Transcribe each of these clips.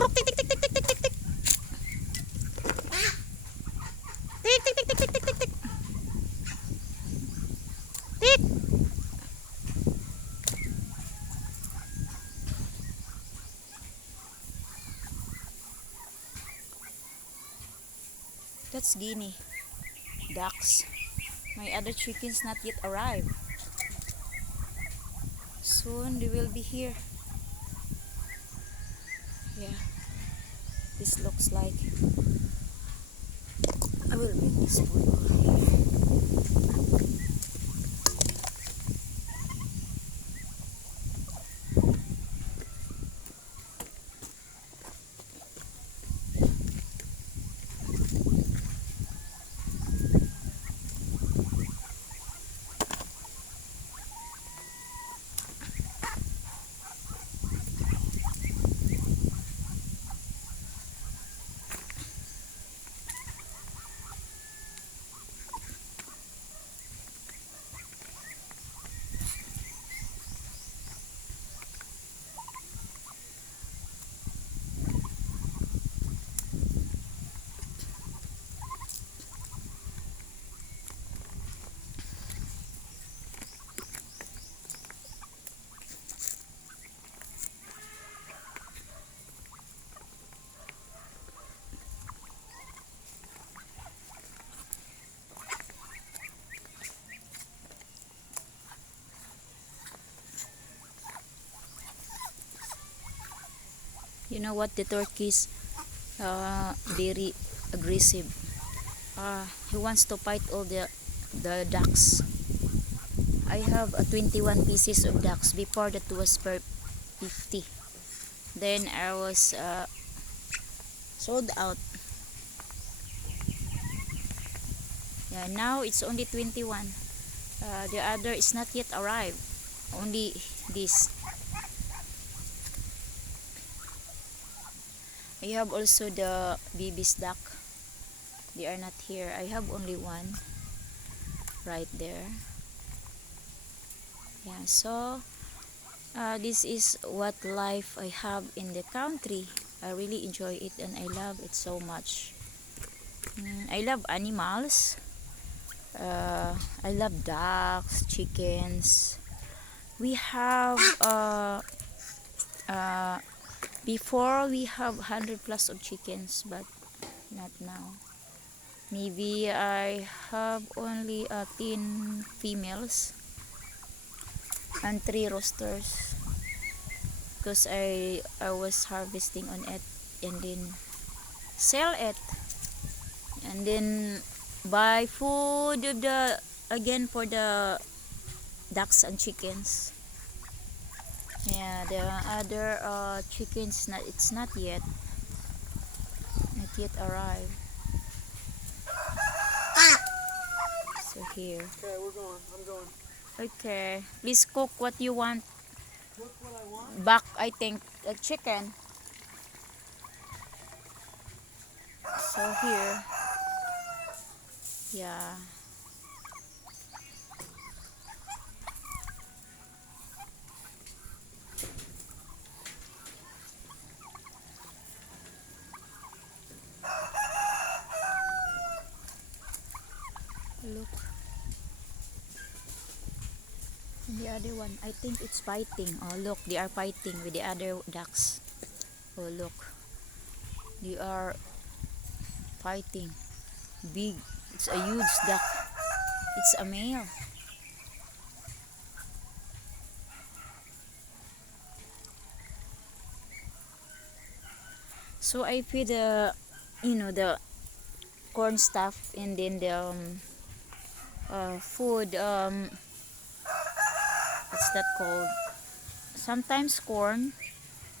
Kuruk, tik, tik, tik, tik, tik, tik, tik, tik. Tik, tik, tik, tik, tik, tik, tik, tik. Tik. That's guinea ducks. My other chickens not yet arrived. Soon they will be here. Yeah, this looks like I will make this food. You know what? The turkeys very aggressive. He wants to fight all the ducks. I have 21 pieces of ducks. Before that was per 50. Then I was sold out. Yeah, now it's only 21. The other is not yet arrived. Only this. I have also the baby's duck. They are not here. I have only one right there. Yeah, so this is what life I have in the country. I really enjoy it and I love it so much. I love animals. I love ducks, chickens. We have before we have 100 plus of chickens, but not now. Maybe I have only 10 females and 3 roosters because I was harvesting on it and then sell it and then buy food of the again for the ducks and chickens. Yeah, the other chickens it's not yet arrived. So here. Okay, we're going. I'm going. Okay, please cook what you want. Look what I want. Back, I think, a chicken. So here. Yeah. Look. And the other one, I think it's fighting. Oh, look, they are fighting with the other ducks. Oh, look. They are fighting. Big. It's a huge duck. It's a male. So I feed the, the corn stuff and then the food. What's that called? Sometimes corn.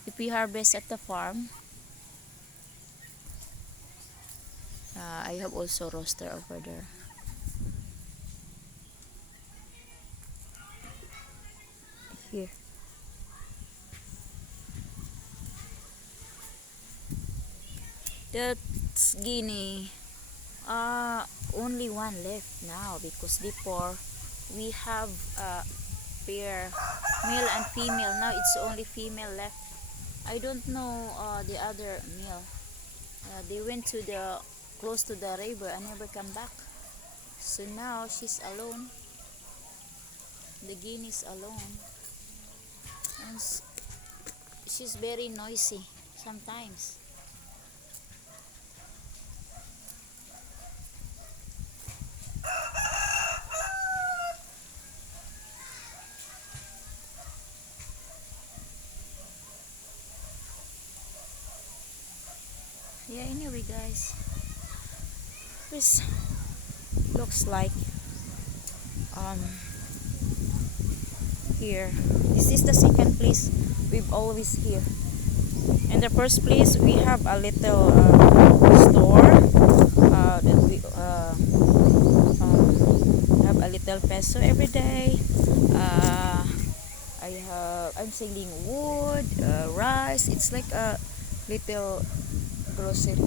If we harvest at the farm. I have also roaster over there. Here. That's guinea. Only one left now because before we have pair male and female. Now it's only female left. I don't know the other meal. They went to the close to the river and never come back. So now she's alone. The guinea's alone, and she's very noisy sometimes. Yeah. Anyway, guys, this looks like um here. This is the second place we've always here. In the first place, we have a little store that we have a little peso every day. Uh, I'm selling wood, rice. It's like a little grocery.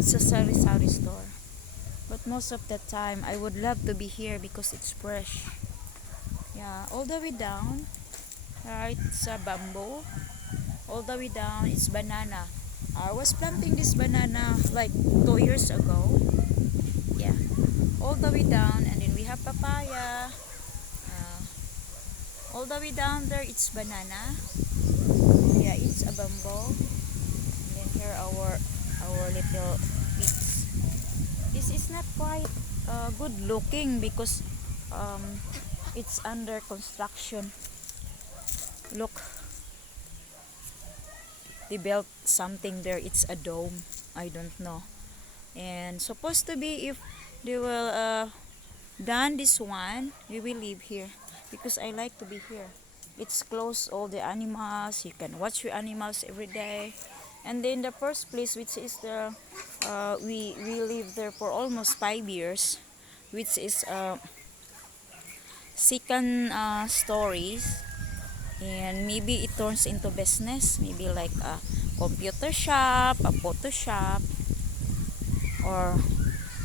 It's a sari-sari store. But most of the time, I would love to be here because it's fresh. Yeah, all the way down, it's a bamboo. All the way down, it's banana. I was planting this banana like 2 years ago. Yeah, all the way down, and then we have papaya. Uh, all the way down there, it's banana. Yeah, it's a bamboo. And then here our little pigs. This is not quite good looking because it's under construction. Look, they built something there. It's a dome. I don't know. And supposed to be if they will done this one, we will live here because I like to be here. It's close all the animals. You can watch your animals every day. And then the first place, which is the we live there for almost 5 years, which is second stories, and maybe it turns into business, maybe like a computer shop, a photo shop, or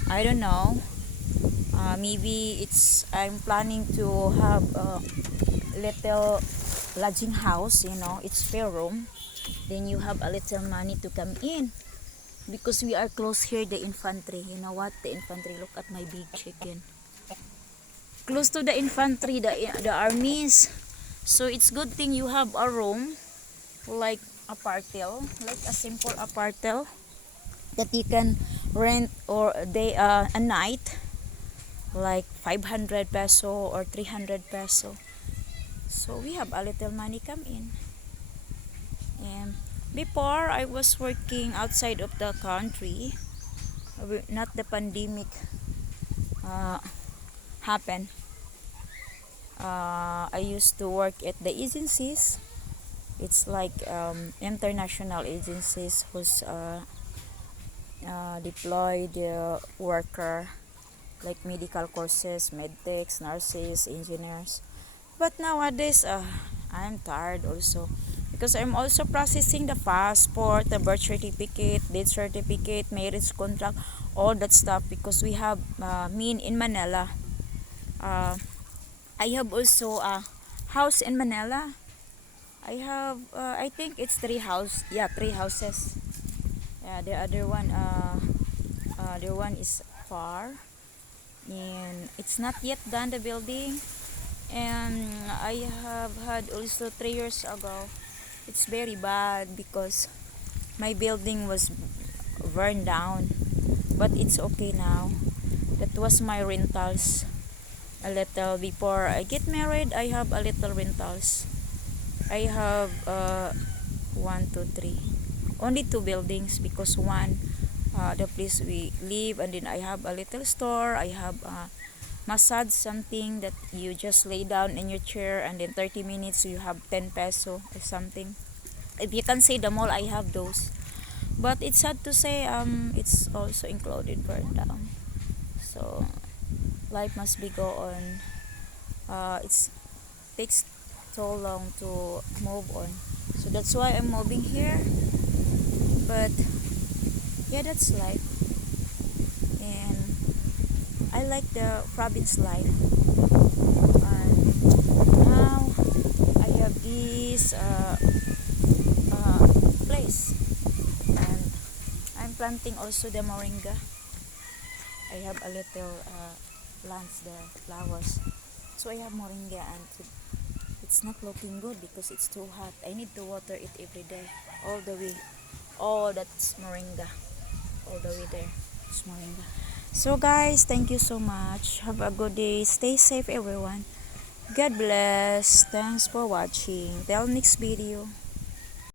I don't know. Maybe it's I'm planning to have a little lodging house. It's spare room. Then you have a little money to come in because we are close here the infantry. You know what? The infantry. Look at my big chicken. Close to the infantry, the armies. So it's good thing you have a room like apartel, like a simple apartel that you can rent or a night, like 500 peso or 300 peso. So we have a little money come in. And before I was working outside of the country, not the pandemic happened. I used to work at the agencies. It's like international agencies who's deployed worker, like medical courses, medtechs, nurses, engineers. But nowadays, I'm tired also because I'm also processing the passport, the birth certificate, death certificate, marriage contract, all that stuff because we have in Manila. I have also a house in Manila. I have, I think it's three houses. Yeah, the other one is far, and it's not yet done the building. And I have had also 3 years ago. It's very bad because my building was burned down, but it's okay now. That was my rentals. A little before I get married, I have a little rentals. I have 1, 2, 3, only 2 buildings because one the place we live, and then I have a little store. I have massage, something that you just lay down in your chair and then 30 minutes you have 10 peso or something. If you can say the mall, I have those. But it's sad to say it's also included, burned down. So life must be go on. It takes so long to move on. So that's why I'm moving here. But yeah, that's life. And I like the province life. And now I have this planting also the moringa. I have a little plants there, flowers. So I have moringa and it's not looking good because it's too hot. I need to water it every day, all the way. Oh, that's moringa. All the way there. It's moringa. So guys, thank you so much. Have a good day. Stay safe everyone. God bless. Thanks for watching. Till next video.